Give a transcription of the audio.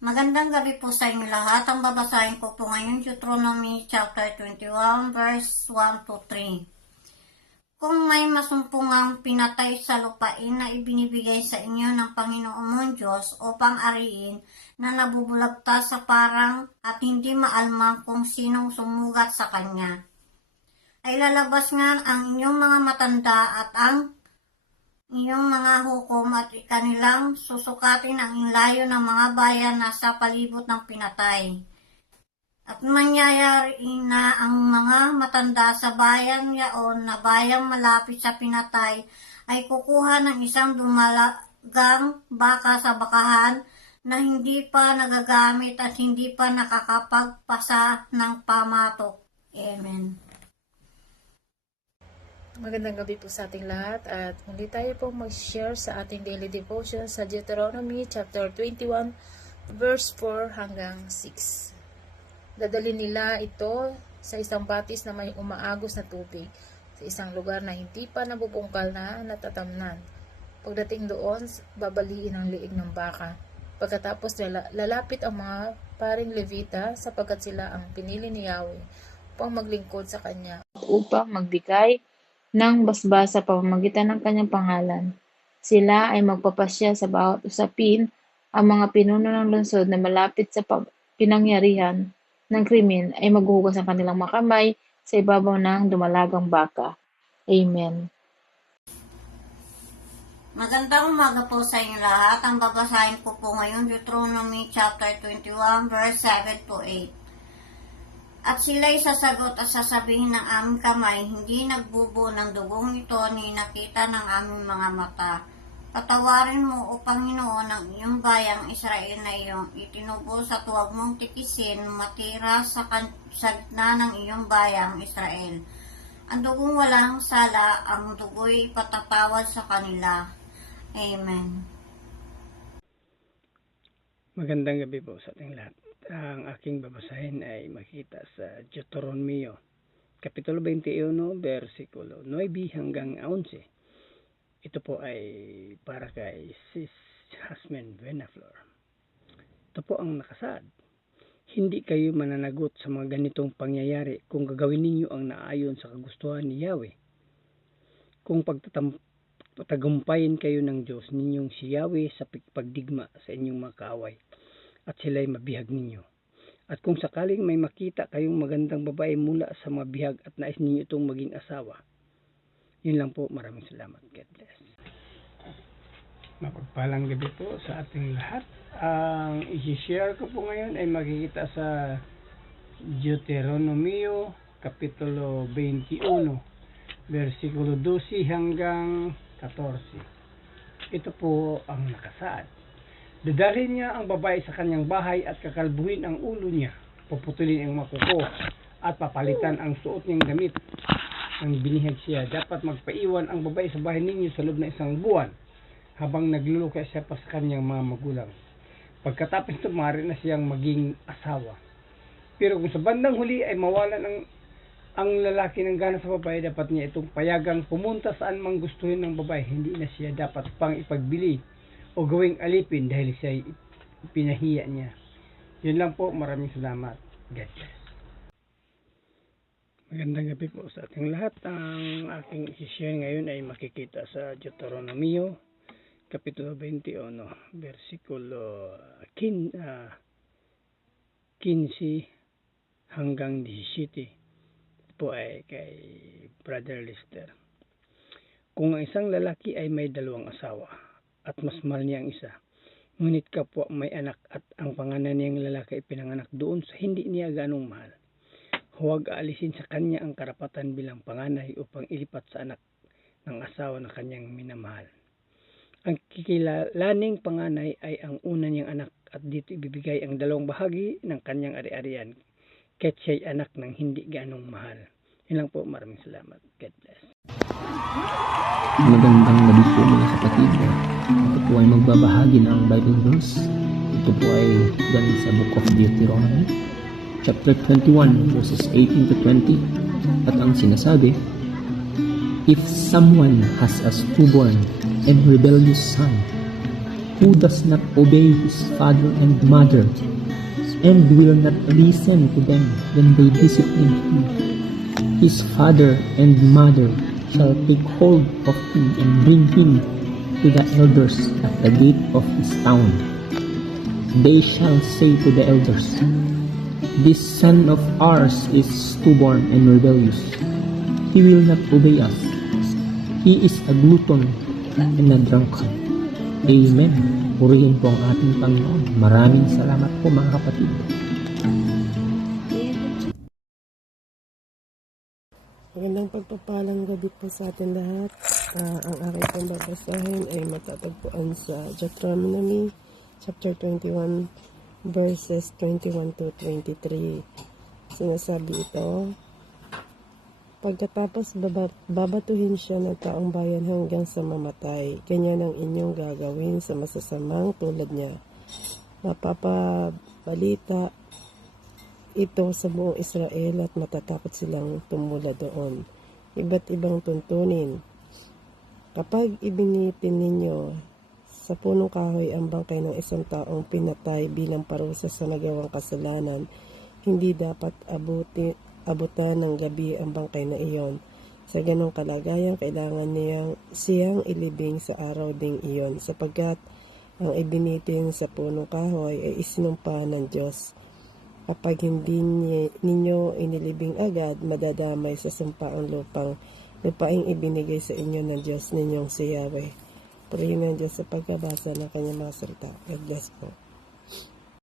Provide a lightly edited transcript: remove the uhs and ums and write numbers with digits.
Magandang gabi po sa inyo lahat. Ang babasahin ko po ngayon, Deuteronomy chapter 21, verse 1 to 3. Kung may masumpungang pinatay sa lupain na ibinibigay sa inyo ng Panginoon mong Diyos upang ariin na nabubulagta sa parang at hindi maalmang kung sinong sumugat sa kanya, ay lalabas nga ang inyong mga matanda at ang inyong mga hukom at ikanilang susukatin ang inlayo ng mga bayan na sa palibot ng pinatay. At mangyayari na ang mga matanda sa bayan yaon na bayang malapit sa pinatay ay kukuha ng isang dumalagang baka sa bakahan na hindi pa nagagamit at hindi pa nakakapagpasa ng pamatok. Amen. Magandang gabi po sa ating lahat at muli tayo po mag-share sa ating daily devotion sa Deuteronomy chapter 21 verse 4 hanggang 6. Dadalhin nila ito sa isang batis na may umaagos na tubig sa isang lugar na hindi pa nabubungkal na natatamnan. Pagdating doon, babaliin ang liig ng baka. Pagkatapos lalapit ang mga paring Levita sapagkat sila ang pinili ni Yahweh upang maglingkod sa kanya upang magbigay ng basbas sa pamamagitan ng kanyang pangalan. Sila ay magpapasya sa bawat usapin ang mga pinuno ng lungsod na malapit sa pinangyarihan ng krimen ay maghuhugas ng kanilang makamay sa ibabaw ng dumalagang baka. Amen. Magandang umaga po sa inyo lahat. Ang babasahin ko po ngayon, Deuteronomy chapter 21, verse 7 to 8. At sila'y sasagot at sasabihin ng aming kamay, hindi nagbubo ng dugong ito ni nakita ng aming mga mata. Patawarin mo, O Panginoon, ang iyong bayang Israel na iyong itinubo sa tuwag mong tikisin, matira sa gitna ng iyong bayang Israel. Ang dugong walang sala, ang dugo'y ipatapawad sa kanila. Amen. Magandang gabi po sa ating lahat. Ang aking babasahin ay makita sa Deuteronomio, Kapitulo 21, versikulo 9 hanggang 11. Ito po ay para kay Sis Jasmine Venaflor. Ito po ang nakasaad. Hindi kayo mananagot sa mga ganitong pangyayari kung gagawin ninyo ang naayon sa kagustuhan ni Yahweh. Kung pagtagumpayin kayo ng Diyos ninyong si Yahweh sa pagdigma sa inyong mga kaaway, at sila'y mabihag ninyo. At kung sakaling may makita kayong magandang babae mula sa mga bihag at nais ninyo itong maging asawa, yun lang po. Maraming salamat. God bless. Mapagpalang gabi po sa ating lahat. Ang i-share ko po ngayon ay makikita sa Deuteronomio Kapitulo 21, versikulo 12 hanggang 14. Ito po ang nakasaad. Dadalhin niya ang babae sa kanyang bahay at kakalbuhin ang ulo niya, puputulin ang makuko at papalitan ang suot niyang damit. Nang binihag siya, dapat magpaiwan ang babae sa bahay ninyo sa loob ng 1 buwan habang nagluluka siya pa sa kanyang mga magulang. Pagkatapos ito, maaari na siyang maging asawa. Pero kung sa bandang huli ay mawalan ang lalaki ng gana sa babae, dapat niya itong payagang pumunta saan mang gustuhin ng babae. Hindi na siya dapat pang ipagbili o gawing alipin dahil siya pinahiya niya. Yun lang po. Maraming salamat. God bless. Magandang gabi po sa ating lahat. Ang aking i-share ngayon ay makikita sa Deuteronomio Kapitulo 21, versikulo 15 hanggang 17. Ito po ay kay Brother Lister. Kung ang isang lalaki ay may 2 asawa at mas mahal niya ang isa, ngunit kapwa may anak at ang pangalan niyang lalaki ay pinanganak doon sa hindi niya ganong mahal, huwag aalisin sa kanya ang karapatan bilang panganay upang ilipat sa anak ng asawa na kanyang minamahal. Ang kikilalaning panganay ay ang una niyang anak at dito ibibigay ang 2 bahagi ng kanyang ari-arian kahit siya'y anak ng hindi ganong mahal. Yun lang po. Maraming salamat. God bless. Magandang gabi po mga kapatid. Ito po ay magbabahagi ng Bible verse. Ito po ay galing sa Book of Deuteronomy, chapter 21, verses 18 to 20. At ang sinasabi, if someone has a stubborn and rebellious son who does not obey his father and mother, and will not listen to them when they discipline him, his father and mother shall take hold of him and bring him to the elders at the gate of his town. They shall say to the elders, "This son of ours is stubborn and rebellious. He will not obey us. He is a glutton and a drunkard." Amen. Purihin po ang ating Panginoon. Maraming salamat po mga kapatid. Magandang pagpapalang gabi po sa atin lahat. Ang aking pambabasahin ay matatagpuan sa Deuteronomy chapter 21 verses 21 to 23. Sinasabi ito, pagkatapos babatuhin siya ng taong bayan hanggang sa mamatay. Ganyan ang inyong gagawin sa masasamang tulad niya. Mapapabalita ito sa buong Israel at matatakot silang tumula doon. Iba't ibang tuntunin. Kapag ibinitin ninyo sa punong kahoy ang bangkay ng isang taong pinatay bilang parusa sa nagawang kasalanan, hindi dapat abutan ng gabi ang bangkay na iyon. Sa ganong kalagayan, kailangan siyang ilibing sa araw ding iyon, sapagkat ang ibinitin sa punong kahoy ay isinumpa ng Diyos. Kapag hindi ninyo inilibing agad, madadamay sa sumpa ang lupaing ibinigay sa inyo ng Diyos ninyong si Yahweh. Purihin ng Diyos sa pagkabasa ng kanyang mga salita. God bless po.